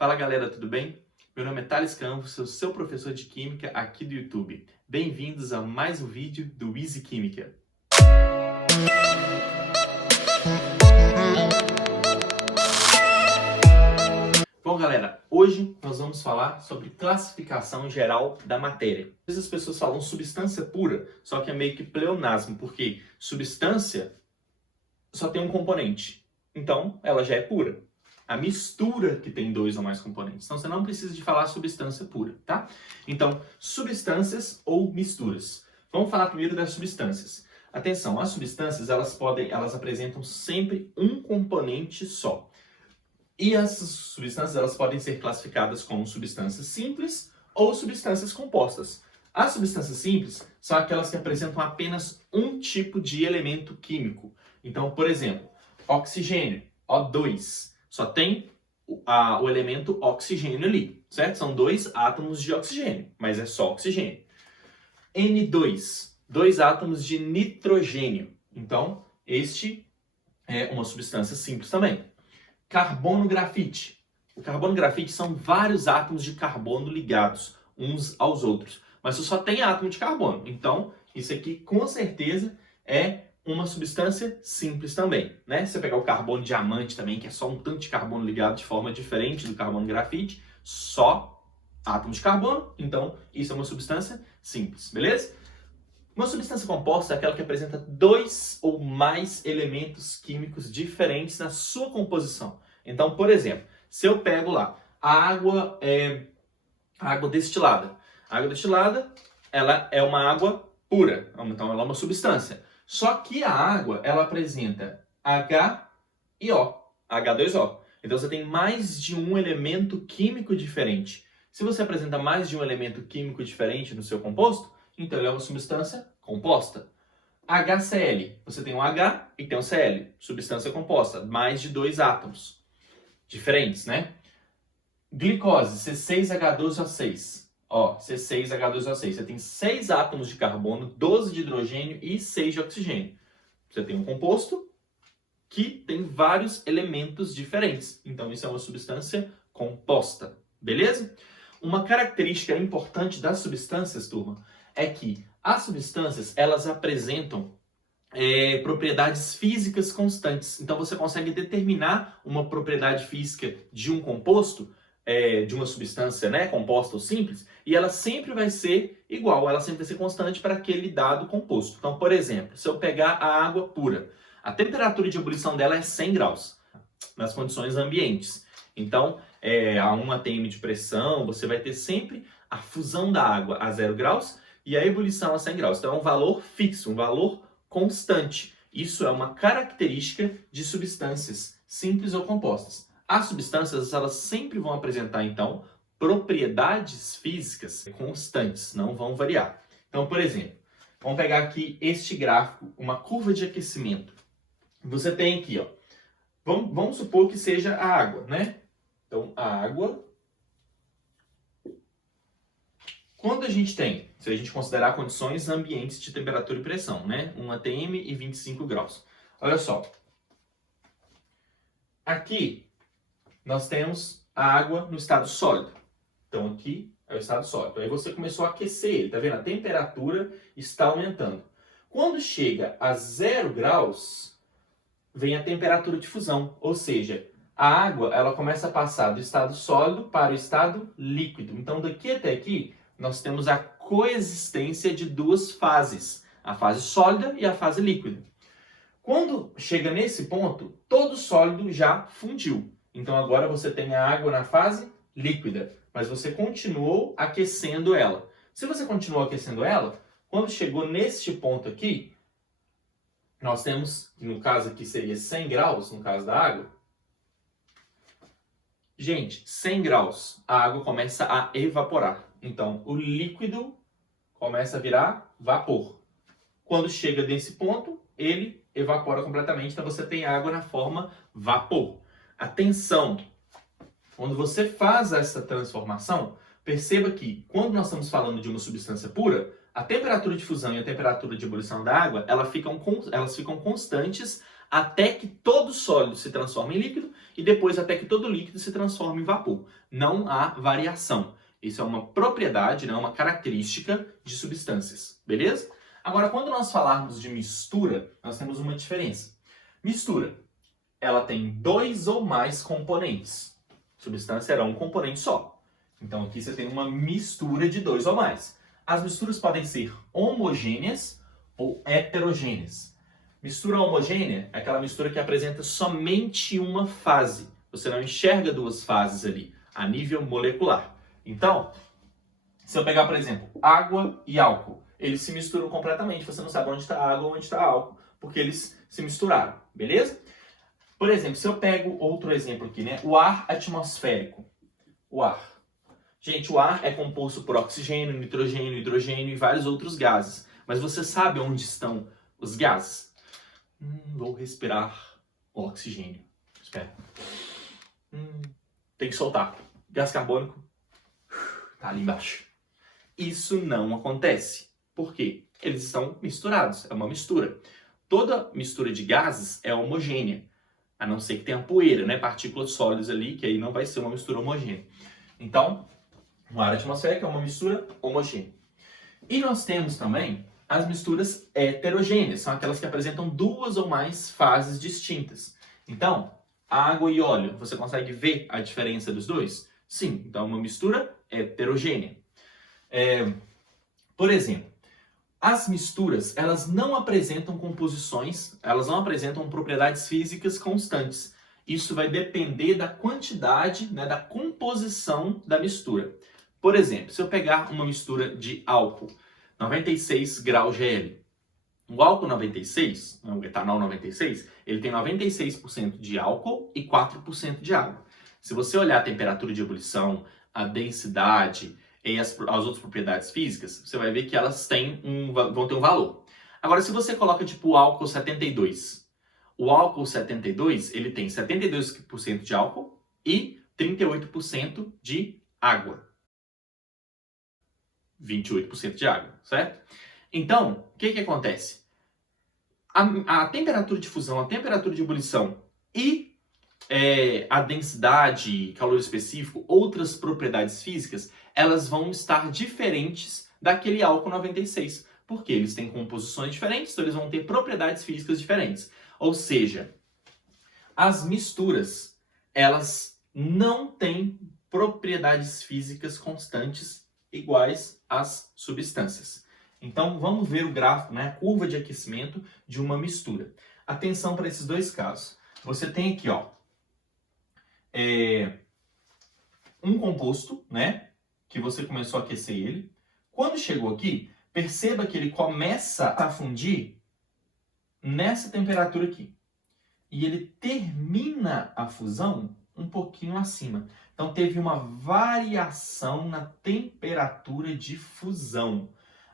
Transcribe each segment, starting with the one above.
Fala galera, tudo bem? Meu nome é Thales Campos, sou seu professor de Química aqui do YouTube. Bem-vindos a mais um vídeo do Easy Química. Bom galera, hoje nós vamos falar sobre classificação geral da matéria. Às vezes as pessoas falam substância pura, só que é meio que pleonasmo, porque substância só tem um componente, então ela já é pura. A mistura que tem dois ou mais componentes. Então você não precisa de falar substância pura, tá? Então, substâncias ou misturas. Vamos falar primeiro das substâncias. Atenção, as substâncias elas apresentam sempre um componente só. E essas substâncias elas podem ser classificadas como substâncias simples ou substâncias compostas. As substâncias simples são aquelas que apresentam apenas um tipo de elemento químico. Então, por exemplo, oxigênio, O2. Só tem o elemento oxigênio ali, certo? São dois átomos de oxigênio, mas é só oxigênio. N2, dois átomos de nitrogênio. Então, este é uma substância simples também. Carbono grafite. O carbono grafite são vários átomos de carbono ligados uns aos outros, mas só tem átomo de carbono. Então, isso aqui com certeza é uma substância simples também, né? Se você pegar o carbono diamante também, que é só um tanto de carbono ligado de forma diferente do carbono grafite, só átomos de carbono, então isso é uma substância simples, beleza? Uma substância composta é aquela que apresenta dois ou mais elementos químicos diferentes na sua composição. Então, por exemplo, se eu pego lá a água destilada. A água destilada, ela é uma água pura, então ela é uma substância. Só que a água, ela apresenta H e O, H2O. Então você tem mais de um elemento químico diferente. Se você apresenta mais de um elemento químico diferente no seu composto, então ele é uma substância composta. HCl, você tem um H e tem um Cl, substância composta, mais de dois átomos diferentes, né? Glicose, C6H12O6. Ó, C6H12O6. Você tem 6 átomos de carbono, 12 de hidrogênio e 6 de oxigênio. Você tem um composto que tem vários elementos diferentes. Então, isso é uma substância composta. Beleza? Uma característica importante das substâncias, turma, é que as substâncias, elas apresentam propriedades físicas constantes. Então, você consegue determinar uma propriedade física de um composto, de uma substância, né, composta ou simples, e ela sempre vai ser igual, ela sempre vai ser constante para aquele dado composto. Então, por exemplo, se eu pegar a água pura, a temperatura de ebulição dela é 100 graus, nas condições ambientes. Então, a 1 atm de pressão, você vai ter sempre a fusão da água a 0 graus e a ebulição a 100 graus. Então, é um valor fixo, um valor constante. Isso é uma característica de substâncias simples ou compostas. As substâncias, elas sempre vão apresentar, então, propriedades físicas constantes, não vão variar. Então, por exemplo, vamos pegar aqui este gráfico, uma curva de aquecimento. Você tem aqui, ó, vamos supor que seja a água, né? Então, a água, quando a gente tem, se a gente considerar condições ambientes de temperatura e pressão, né? 1 atm e 25 graus. Olha só, aqui nós temos a água no estado sólido. Então aqui é o estado sólido. Aí você começou a aquecer ele, tá vendo? A temperatura está aumentando. Quando chega a 0 graus, vem a temperatura de fusão. Ou seja, a água ela começa a passar do estado sólido para o estado líquido. Então daqui até aqui, nós temos a coexistência de duas fases. A fase sólida e a fase líquida. Quando chega nesse ponto, todo sólido já fundiu. Então agora você tem a água na fase líquida, mas você continuou aquecendo ela. Se você continuou aquecendo ela, quando chegou neste ponto aqui, nós temos, no caso aqui seria 100 graus, no caso da água. Gente, 100 graus, a água começa a evaporar. Então o líquido começa a virar vapor. Quando chega nesse ponto, ele evapora completamente, então você tem água na forma vapor. Atenção! Quando você faz essa transformação, perceba que quando nós estamos falando de uma substância pura, a temperatura de fusão e a temperatura de ebulição da água elas ficam constantes até que todo sólido se transforme em líquido e depois até que todo líquido se transforme em vapor. Não há variação. Isso é uma propriedade, né, uma característica de substâncias, beleza? Agora, quando nós falarmos de mistura, nós temos uma diferença. Mistura, ela tem 2 ou mais componentes. Substância era um componente só. Então aqui você tem uma mistura de 2 ou mais. As misturas podem ser homogêneas ou heterogêneas. Mistura homogênea é aquela mistura que apresenta somente uma fase. Você não enxerga duas fases ali, a nível molecular. Então, se eu pegar, por exemplo, água e álcool, eles se misturam completamente. Você não sabe onde está a água ou onde está álcool, porque eles se misturaram, beleza? Por exemplo, se eu pego outro exemplo aqui, né? O ar atmosférico. O ar. Gente, o ar é composto por oxigênio, nitrogênio, hidrogênio e vários outros gases. Mas você sabe onde estão os gases? Vou respirar o oxigênio. Espera. Tem que soltar. Gás carbônico tá ali embaixo. Isso não acontece. Por quê? Eles estão misturados. É uma mistura. Toda mistura de gases é homogênea. A não ser que tenha poeira, né? Partículas sólidas ali, que aí não vai ser uma mistura homogênea. Então, o ar atmosférico é uma mistura homogênea. E nós temos também as misturas heterogêneas. São aquelas que apresentam 2 ou mais fases distintas. Então, água e óleo, você consegue ver a diferença dos dois? Sim, então é uma mistura heterogênea. Por exemplo, as misturas, elas não apresentam composições, elas não apresentam propriedades físicas constantes. Isso vai depender da quantidade, né, da composição da mistura. Por exemplo, se eu pegar uma mistura de álcool, 96 graus GL. O álcool 96, o etanol 96, ele tem 96% de álcool e 4% de água. Se você olhar a temperatura de ebulição, a densidade e as outras propriedades físicas, você vai ver que elas vão ter um valor. Agora, se você coloca tipo o álcool 72, o álcool 72 ele tem 72% de álcool e 38% de água. 28% de água, certo? Então, o que acontece? A temperatura de fusão, a temperatura de ebulição e a densidade, calor específico, outras propriedades físicas, elas vão estar diferentes daquele álcool 96. Porque eles têm composições diferentes, então eles vão ter propriedades físicas diferentes. Ou seja, as misturas, elas não têm propriedades físicas constantes iguais às substâncias. Então, vamos ver o gráfico, né, a curva de aquecimento de uma mistura. Atenção para esses dois casos. Você tem aqui, ó, um composto, né, que você começou a aquecer ele. Quando chegou aqui, perceba que ele começa a fundir nessa temperatura aqui. E ele termina a fusão um pouquinho acima. Então, teve uma variação na temperatura de fusão.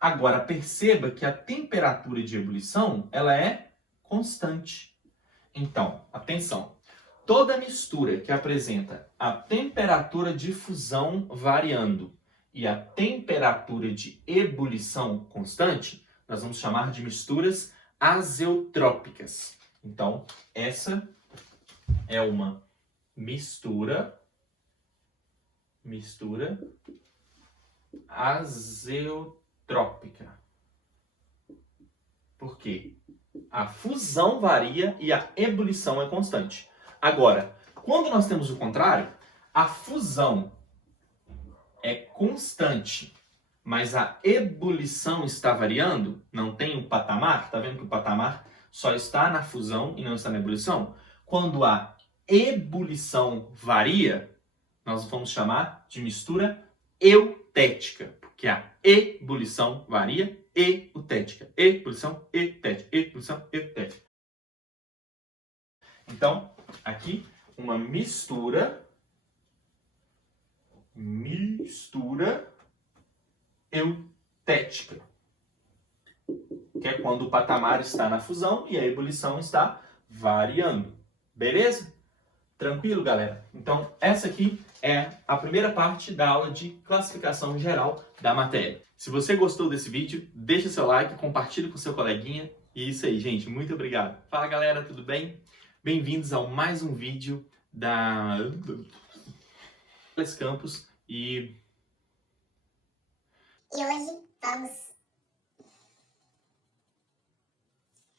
Agora, perceba que a temperatura de ebulição, ela é constante. Então, atenção. Toda mistura que apresenta a temperatura de fusão variando e a temperatura de ebulição constante, nós vamos chamar de misturas azeotrópicas. Então, essa é uma mistura azeotrópica. Por quê? A fusão varia e a ebulição é constante. Agora, quando nós temos o contrário, a fusão é constante, mas a ebulição está variando, não tem um patamar, está vendo que o patamar só está na fusão e não está na ebulição? Quando a ebulição varia, nós vamos chamar de mistura eutética, porque a ebulição varia, eutética. Ebulição, eutética, ebulição, eutética. Então, aqui, uma mistura eutética, que é quando o patamar está na fusão e a ebulição está variando. Beleza? Tranquilo, galera? Então, essa aqui é a primeira parte da aula de classificação geral da matéria. Se você gostou desse vídeo, deixa seu like, compartilhe com seu coleguinha E isso aí, gente. Muito obrigado. Fala, galera, tudo bem? Bem-vindos a mais um vídeo da Thales Campos e hoje vamos